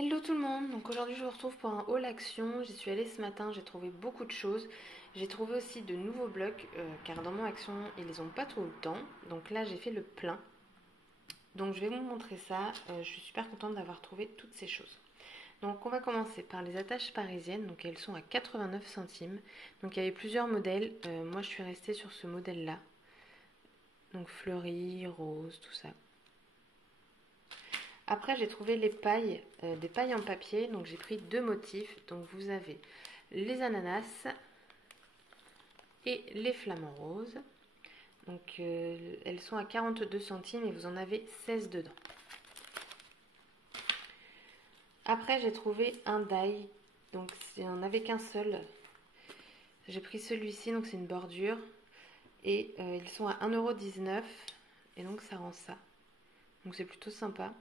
Hello tout le monde, donc aujourd'hui je vous retrouve pour un haul action. J'y suis allée ce matin, j'ai trouvé beaucoup de choses. J'ai trouvé aussi de nouveaux blocs car dans mon action ils les ont pas tout le temps. Donc là j'ai fait le plein. Donc je vais vous montrer ça, je suis super contente d'avoir trouvé toutes ces choses. Donc on va commencer par les attaches parisiennes, donc elles sont à 89 centimes. Donc il y avait plusieurs modèles, moi je suis restée sur ce modèle là. Donc fleuri, rose, tout ça. Après, j'ai trouvé les pailles, des pailles en papier. Donc, j'ai pris deux motifs. Donc, vous avez les ananas et les flamants roses. Donc, elles sont à 42 centimes et vous en avez 16 dedans. Après, j'ai trouvé un die. Donc, il n'y en avait qu'un seul. J'ai pris celui-ci. Donc, c'est une bordure. Et ils sont à 1,19 €. Et donc, ça rend ça. Donc, c'est plutôt sympa.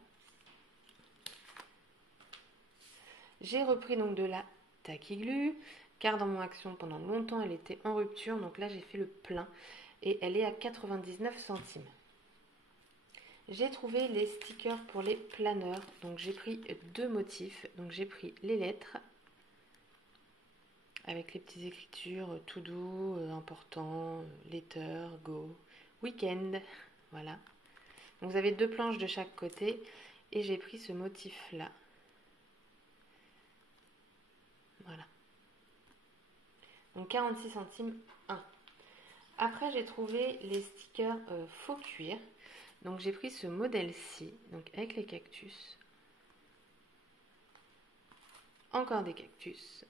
J'ai repris donc de la Tacky Glue, car dans mon action pendant longtemps elle était en rupture, donc là j'ai fait le plein et elle est à 99 centimes. J'ai trouvé les stickers pour les planeurs, donc j'ai pris deux motifs, donc j'ai pris les lettres avec les petites écritures tout doux, important, letter, go, weekend, voilà. Donc vous avez deux planches de chaque côté et j'ai pris ce motif là. Voilà. Donc 46 centimes 1. Après, j'ai trouvé les stickers faux cuir. Donc, j'ai pris ce modèle-ci, donc avec les cactus. Encore des cactus.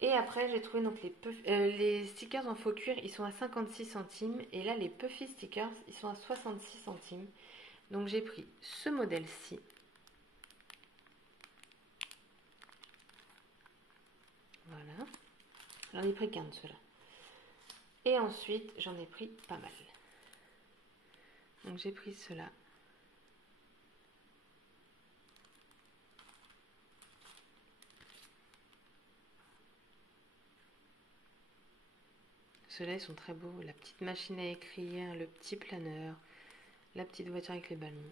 Et après, j'ai trouvé donc les stickers en faux cuir, ils sont à 56 centimes. Et là, les puffy stickers, ils sont à 66 centimes. Donc, j'ai pris ce modèle-ci. Voilà. J'en ai pris qu'un de ceux-là. Et ensuite, j'en ai pris pas mal. Donc, j'ai pris ceux-là. Ceux-là, ils sont très beaux. La petite machine à écrire, le petit planeur, la petite voiture avec les ballons.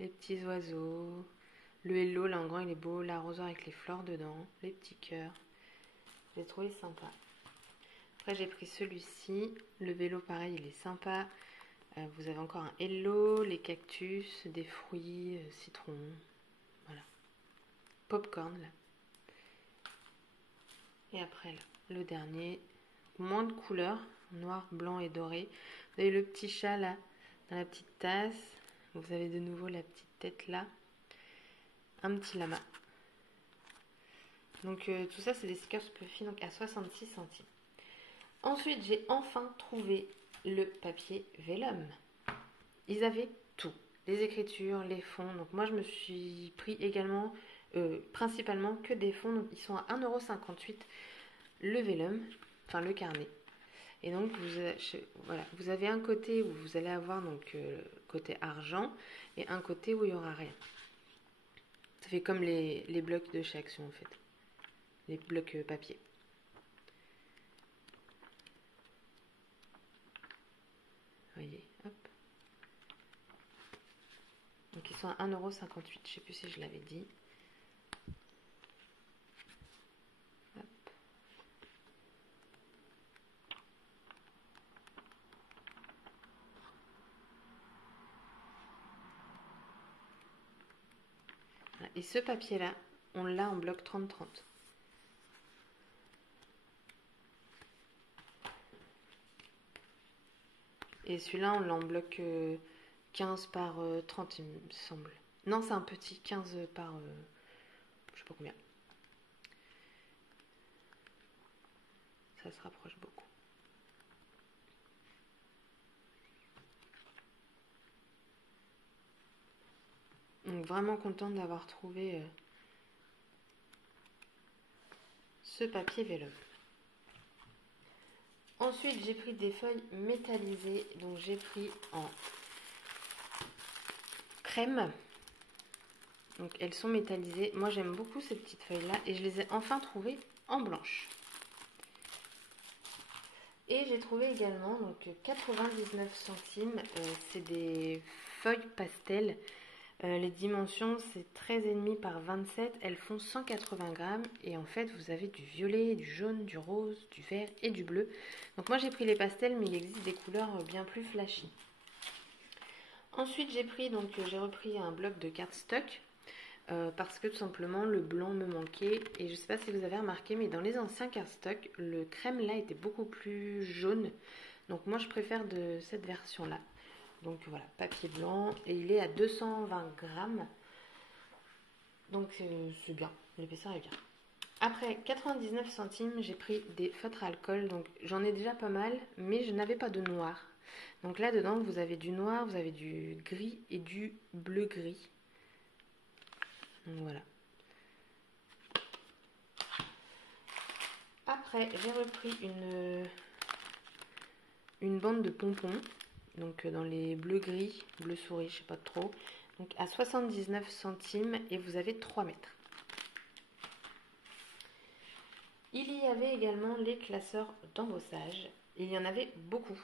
Les petits oiseaux. Le hello, là en grand, il est beau. L'arrosoir avec les fleurs dedans. Les petits cœurs. J'ai trouvé sympa. Après, j'ai pris celui-ci. Le vélo, pareil, il est sympa. Vous avez encore un hello, les cactus, des fruits, citron. Voilà. Popcorn, là. Et après, là, le dernier. Moins de couleurs. Noir, blanc et doré. Vous avez le petit chat, là, dans la petite tasse. Vous avez de nouveau la petite tête, là. Un petit lama. Donc tout ça c'est des stickers Puffy donc à 66 centimes. Ensuite j'ai enfin trouvé le papier vellum. Ils avaient tout, les écritures, les fonds. Donc moi je me suis pris également principalement que des fonds. Donc ils sont à 1,58 € le vellum, enfin le carnet. Et donc voilà, vous avez un côté où vous allez avoir donc côté argent et un côté où il n'y aura rien. Ça fait comme les blocs de chez Action en fait. Les blocs papier. Voyez, hop. Donc ils sont à 1,58 €, je sais plus si je l'avais dit. Hop. Voilà. Et ce papier-là, on l'a en bloc 30-30. Et celui-là, on l'a en bloc 15 par 30, il me semble. Non, c'est un petit 15 par... je sais pas combien. Ça se rapproche beaucoup. Donc vraiment contente d'avoir trouvé ce papier vellum. Ensuite, j'ai pris des feuilles métallisées. Donc j'ai pris en crème. Donc elles sont métallisées. Moi j'aime beaucoup ces petites feuilles là et je les ai enfin trouvées en blanche. Et j'ai trouvé également donc 99 centimes, c'est des feuilles pastel. Les dimensions c'est 13,5 par 27, elles font 180 grammes et en fait vous avez du violet, du jaune, du rose, du vert et du bleu. Donc moi j'ai pris les pastels mais il existe des couleurs bien plus flashy. Ensuite j'ai repris un bloc de cardstock parce que tout simplement le blanc me manquait et je ne sais pas si vous avez remarqué mais dans les anciens cardstock le crème là était beaucoup plus jaune, donc moi je préfère de cette version là. Donc voilà, papier blanc et il est à 220 grammes, donc c'est bien, l'épaisseur est bien. Après 99 centimes j'ai pris des feutres à alcool, donc j'en ai déjà pas mal mais je n'avais pas de noir. Donc là dedans vous avez du noir, vous avez du gris et du bleu gris. Donc voilà. Après, j'ai repris une bande de pompons, donc dans les bleu gris, bleu souris, je sais pas trop, donc à 79 centimes et vous avez 3 mètres. Il y avait également les classeurs d'embossage, il y en avait beaucoup.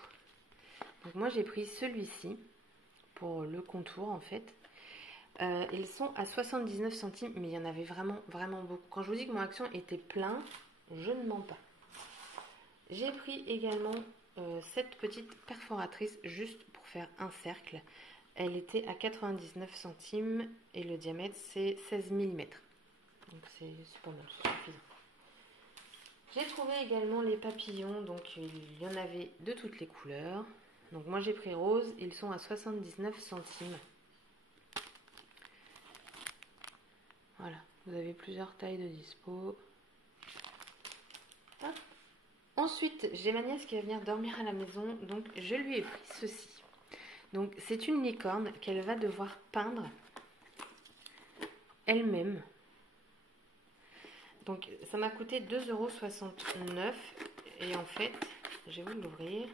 Donc moi j'ai pris celui-ci pour le contour en fait. Ils sont à 79 centimes, mais il y en avait vraiment, vraiment beaucoup. Quand je vous dis que mon action était plein, je ne mens pas. J'ai pris également cette petite perforatrice juste pour faire un cercle. Elle était à 99 centimes et le diamètre c'est 16 mm. Donc c'est pas mal, c'est suffisant. J'ai trouvé également les papillons, donc il y en avait de toutes les couleurs. Donc moi j'ai pris rose, ils sont à 79 centimes. Voilà, vous avez plusieurs tailles de dispo. Hop. Ensuite, j'ai ma nièce qui va venir dormir à la maison, donc je lui ai pris ceci. Donc c'est une licorne qu'elle va devoir peindre elle-même. Donc ça m'a coûté 2,69 € et en fait, je vais vous l'ouvrir.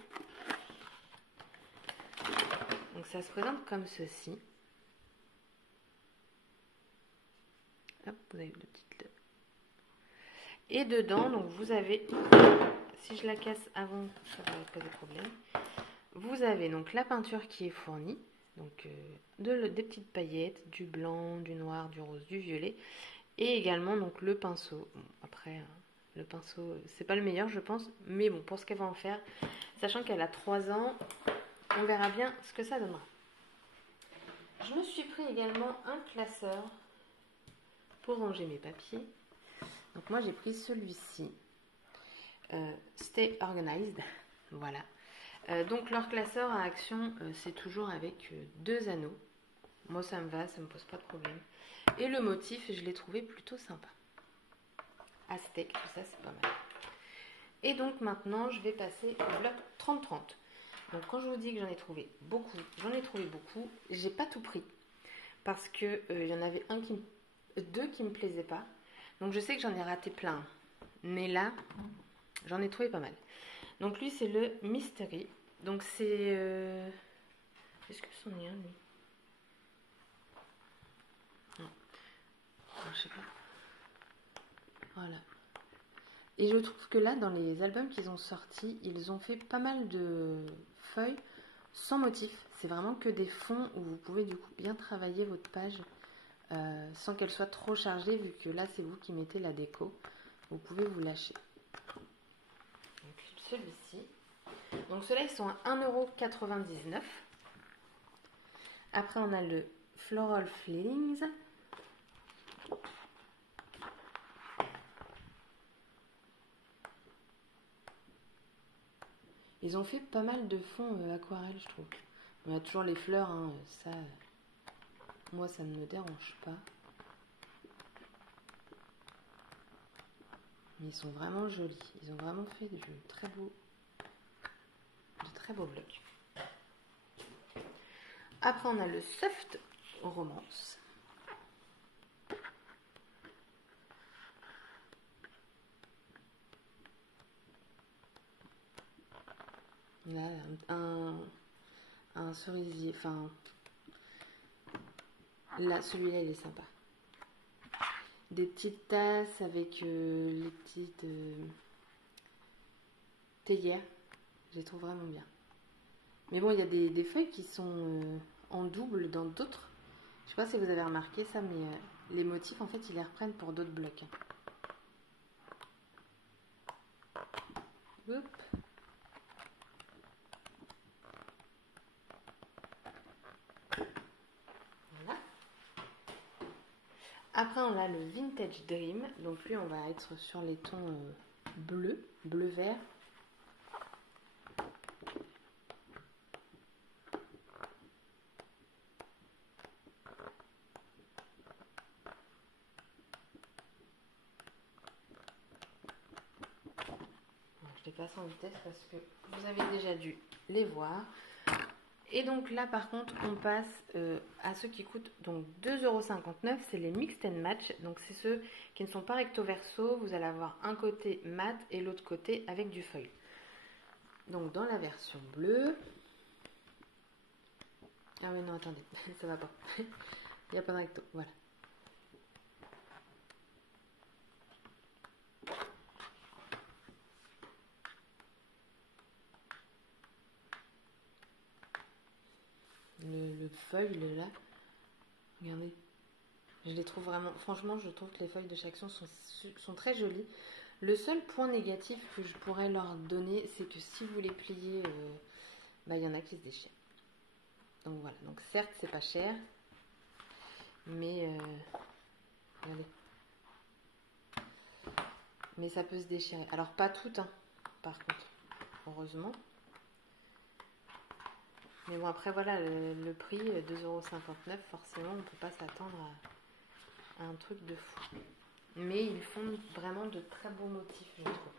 Donc ça se présente comme ceci. Hop, vous avez deux petites... Et dedans, donc vous avez, si je la casse avant, ça va poser problème. Vous avez donc la peinture qui est fournie, donc des petites paillettes, du blanc, du noir, du rose, du violet, et également donc le pinceau. Bon, après, le pinceau, c'est pas le meilleur je pense, mais bon, pour ce qu'elle va en faire, sachant qu'elle a 3 ans, on verra bien ce que ça donnera. Je me suis pris également un classeur pour ranger mes papiers. Donc moi j'ai pris celui-ci, Stay Organized, voilà. Donc leur classeur à action, c'est toujours avec 2 anneaux. Moi ça me va, ça me pose pas de problème. Et le motif, je l'ai trouvé plutôt sympa. Aztèque, tout ça c'est pas mal. Et donc maintenant je vais passer au bloc 30-30. Donc quand je vous dis que j'en ai trouvé beaucoup, j'ai pas tout pris. Parce que il y en avait deux qui me plaisaient pas. Donc je sais que j'en ai raté plein. Mais là, j'en ai trouvé pas mal. Donc lui c'est le Mystery. Donc c'est... Est-ce que c'en est un lui? Non. Je sais pas. Voilà. Et je trouve que là, dans les albums qu'ils ont sortis, ils ont fait pas mal de feuilles sans motif. C'est vraiment que des fonds où vous pouvez du coup bien travailler votre page sans qu'elle soit trop chargée, vu que là c'est vous qui mettez la déco. Vous pouvez vous lâcher. Donc celui-ci. Donc ceux-là ils sont à 1,99 €. Après on a le Floral Feelings. Ils ont fait pas mal de fonds aquarelle, je trouve. On a toujours les fleurs, hein, ça, moi ça ne me dérange pas. Mais ils sont vraiment jolis. Ils ont vraiment fait de très beaux blocs. Après on a le Soft Romance. Là, un cerisier, enfin, là, celui-là, il est sympa. Des petites tasses avec les petites théières. Je les trouve vraiment bien. Mais bon, il y a des feuilles qui sont en double dans d'autres. Je sais pas si vous avez remarqué ça, mais les motifs, en fait, ils les reprennent pour d'autres blocs. Hop. Voilà. Après, on a le Vintage Dream. Donc lui, on va être sur les tons bleu-vert. Je les passe en vitesse parce que vous avez déjà dû les voir. Et donc là par contre on passe à ceux qui coûtent donc 2,59 €, c'est les Mixed and Match. Donc c'est ceux qui ne sont pas recto verso, vous allez avoir un côté mat et l'autre côté avec du foil. Donc dans la version bleue... Ah oui non attendez, ça va pas. Il n'y a pas de recto, voilà. Le feuille là, regardez. Je les trouve vraiment, franchement, je trouve que les feuilles de chaque son sont très jolies. Le seul point négatif que je pourrais leur donner, c'est que si vous les pliez, il y en a qui se déchirent. Donc voilà, donc certes, c'est pas cher, mais regardez. Mais ça peut se déchirer. Alors pas toutes, hein, par contre, heureusement. Mais bon, après voilà, le prix, 2,59 €, forcément, on ne peut pas s'attendre à un truc de fou. Mais ils font vraiment de très beaux motifs, je trouve.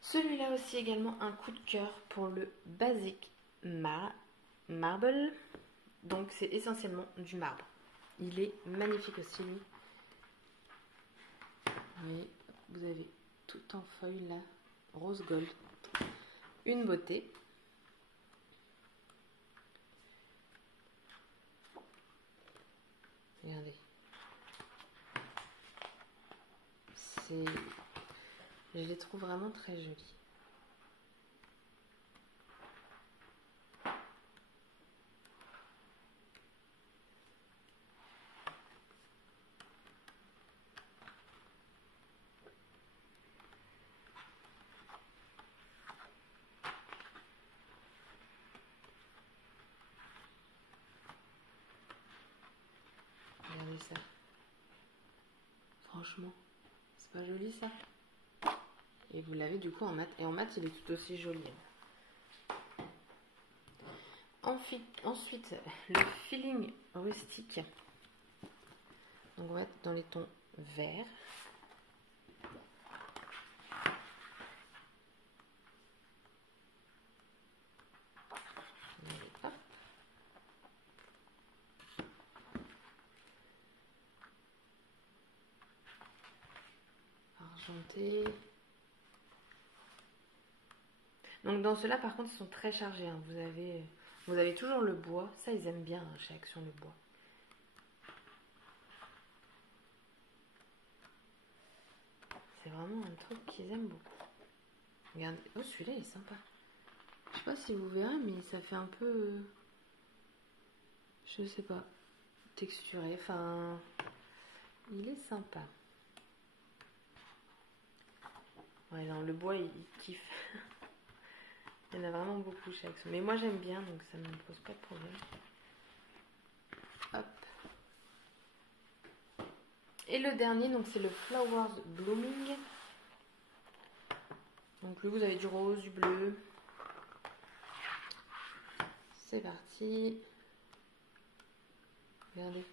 Celui-là aussi également un coup de cœur pour le Basic Marble. Donc c'est essentiellement du marbre. Il est magnifique aussi lui. Oui, vous avez tout en feuille là, rose gold. Une beauté. Regardez. Je les trouve vraiment très jolis. Regardez ça. Franchement, c'est pas joli ça? Et vous l'avez du coup en mat. Et en mat, il est tout aussi joli. Ensuite, le feeling rustique. Donc on va être dans les tons verts. Hop. Argenté. Donc dans ceux-là, par contre, ils sont très chargés. Hein. Vous avez toujours le bois. Ça, ils aiment bien chez Action le bois. C'est vraiment un truc qu'ils aiment beaucoup. Regardez. Oh, celui-là, il est sympa. Je sais pas si vous verrez, mais ça fait un peu... je sais pas. Texturé. Enfin... il est sympa. Ouais, non, le bois, il kiffe. Il y en a vraiment beaucoup chez Action. Mais moi, j'aime bien, donc ça ne me pose pas de problème. Hop. Et le dernier, donc c'est le Flowers Blooming. Donc lui, vous avez du rose, du bleu. C'est parti. Regardez.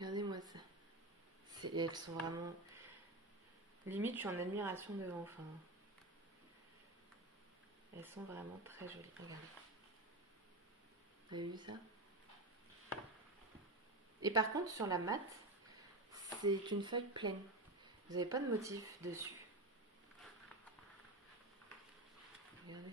Regardez-moi ça. Elles sont vraiment... limite, je suis en admiration devant. Enfin, elles sont vraiment très jolies. Regardez. Vous avez vu ça? Et par contre, sur la mat, c'est une feuille pleine. Vous n'avez pas de motif dessus. Regardez.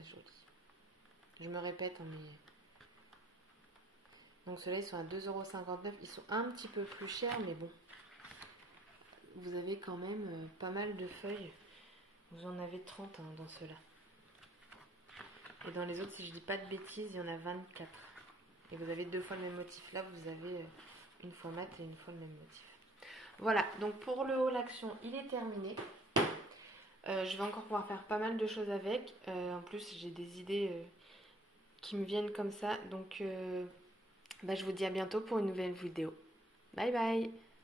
très jolis. Je me répète, hein, mais... Donc ceux-là, ils sont à 2,59 €. Ils sont un petit peu plus chers, mais bon. Vous avez quand même pas mal de feuilles. Vous en avez 30 hein, dans ceux-là. Et dans les autres, si je dis pas de bêtises, il y en a 24. Et vous avez 2 fois le même motif. Là, vous avez une fois mat et une fois le même motif. Voilà, donc pour le haul action, il est terminé. Je vais encore pouvoir faire pas mal de choses avec. En plus, j'ai des idées qui me viennent comme ça. Donc, je vous dis à bientôt pour une nouvelle vidéo. Bye bye!